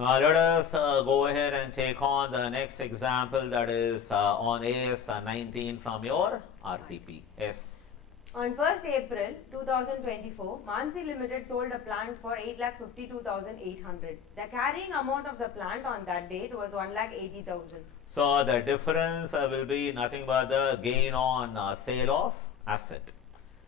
Now let us go ahead and take on the next example, that is on AS 19 from your RTP. Yes. On 1st April 2024, Mansi Limited sold a plant for 8,52,800. The carrying amount of the plant on that date was 1,80,000. So the difference will be nothing but the gain on sale of asset.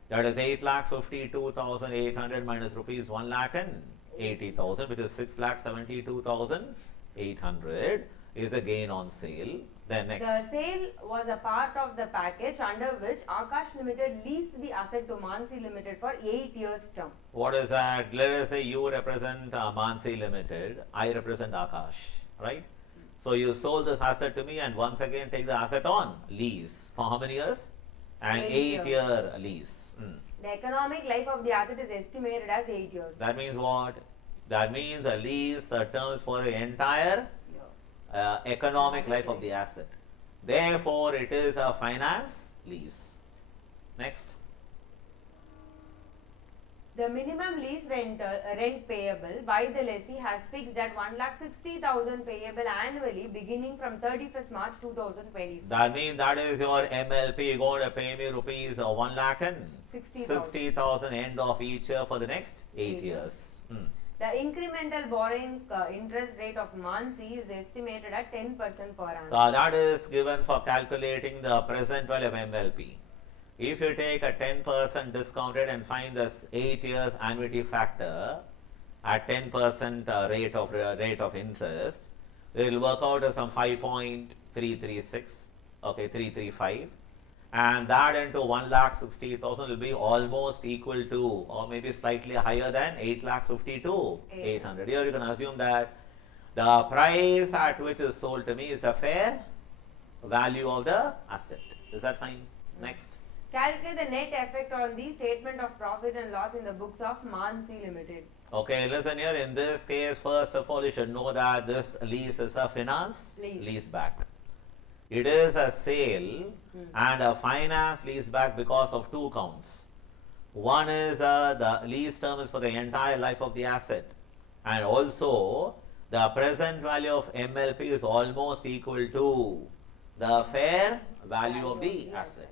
That is 8,52,800 minus rupees 1,80,000, which is 6,72,800 is a gain on sale. Then next. The sale was a part of the package under which Akash Limited leased the asset to Mansi Limited for 8 years term. What is that? Let us say you represent Mansi Limited, I represent Akash, right? So you sold this asset to me and once again take the asset on lease. For how many years? An 8-year lease. The economic life of the asset is estimated as 8 years. That means what? That means a lease terms for the entire economic life of the asset. Therefore, it is a finance lease. Next. The minimum lease rent payable by the lessee has fixed at 1,60,000 payable annually beginning from 31st March 2024. That means that is your MLP. Going to pay me rupees 1,60,000 end of each year for the next 8 years. The incremental borrowing interest rate of Mansi is estimated at 10% per annum. So that is given for calculating the present value of MLP. If you take a 10% discounted and find this 8 years annuity factor at 10% rate of interest, it will work out as some 5.336, okay, 335, and that into 1,60,000 will be almost equal to, or maybe slightly higher than 8,52,800. Here you can assume that the price at which is sold to me is a fair value of the asset. Is that fine? Next. Calculate the net effect on the statement of profit and loss in the books of Mansi Limited. Okay, listen here. In this case, first of all, you should know that this lease is a finance lease back. It is a sale and a finance lease back because of two counts. One is the lease term is for the entire life of the asset, and also the present value of MLP is almost equal to the fair value of the asset.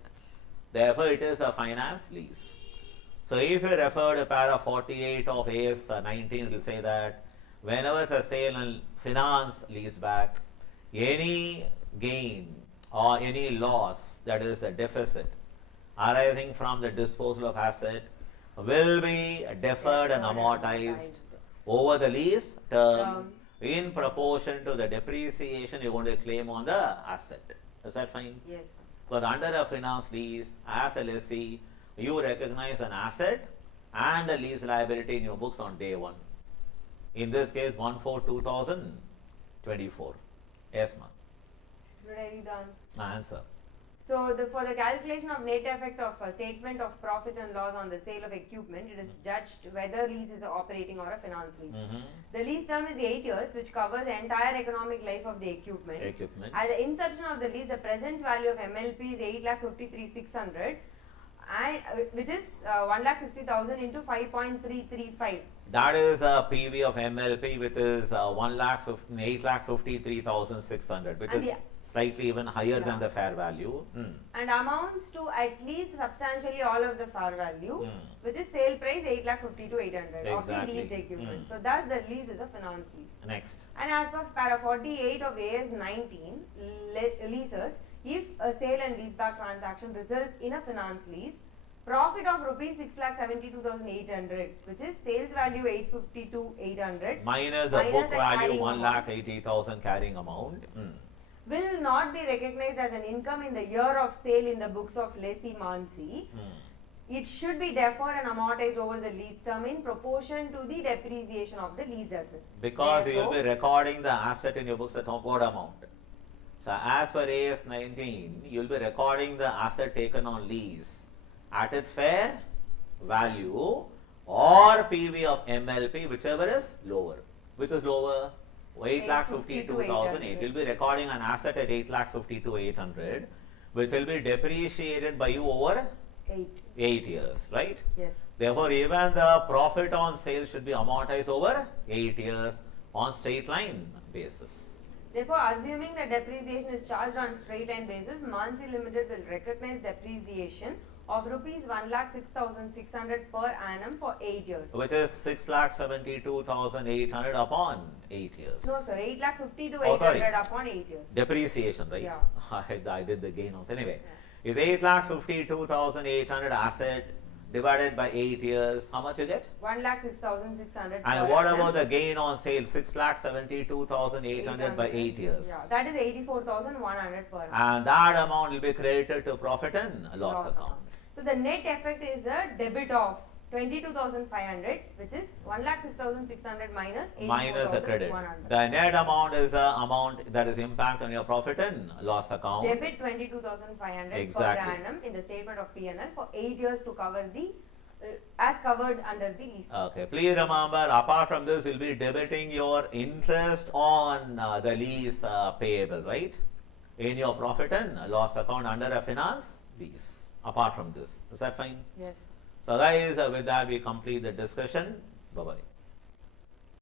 Therefore, it is a finance lease. So, if you refer to para 48 of AS 19, it will say that whenever it's a sale and finance lease back, any gain or any loss, that is a deficit arising from the disposal of asset, will be deferred and amortized over the lease term in proportion to the depreciation you're going to claim on the asset. Is that fine? Yes. Because under a finance lease, as a lessee, you recognize an asset and a lease liability in your books on day one. In this case, 1/4/2024. Yes, ma'am. Should I read the answer? Answer. So, for the calculation of net effect of a statement of profit and loss on the sale of equipment, it is judged whether lease is operating or a finance lease. The lease term is 8 years, which covers the entire economic life of the equipment. At the inception of the lease, the present value of MLP is 8,53,600, and which is 1,60,000 into 5.335. That is a PV of MLP, which is 8,53,600, which is slightly even higher than the fair value. And amounts to at least substantially all of the fair value, which is sale price 8,52,800 of the leased equipment. So thus the lease is a finance lease. Next. And as per para 48 of AS 19, leases, if a sale and leaseback transaction results in a finance lease, profit of rupees 6,72,800, which is sales value 852,800 minus a book value 1,80,000 carrying amount, will not be recognized as an income in the year of sale in the books of lessee Mansi. It should be deferred and amortized over the lease term in proportion to the depreciation of the leased asset. Because you will be recording the asset in your books at what amount. So as per AS 19, you will be recording the asset taken on lease at its fair value or PV of MLP, whichever is lower. Which is lower? 8,52,800. Will be recording an asset at 8,52,800, which will be depreciated by you over 8 years, right? Yes. Therefore, even the profit on sale should be amortized over 8 years on straight line basis. Therefore, assuming that depreciation is charged on straight line basis, Mansi Limited will recognize depreciation of rupees 1,06,600 per annum for 8 years. Which is 6,72,800 upon 8 years. No, sir, 8,50,800 Oh, sorry. upon 8 years. Depreciation, right? Yeah. I did the gain also. Anyway, is 8,52,800 asset divided by 8 years. How much you get? 1,06,600 And per what annum. about the gain on sale? 6,72,800 by 8 years. Yeah, that is 84,100 per annum. And that amount will be credited to profit and loss account. So the net effect is a debit of 22,500, which is 1,06,600 minus Minus the credit. 84,100. The net amount is the amount that is impact on your profit and loss account. Debit 22,500 Exactly. per annum in the statement of P&L for 8 years to cover the as covered under the lease. Okay, please remember, apart from this, you'll be debiting your interest on the lease payable, right? In your profit and loss account under a finance lease. Apart from this, is that fine? Yes. So guys, with that we complete the discussion. Bye bye.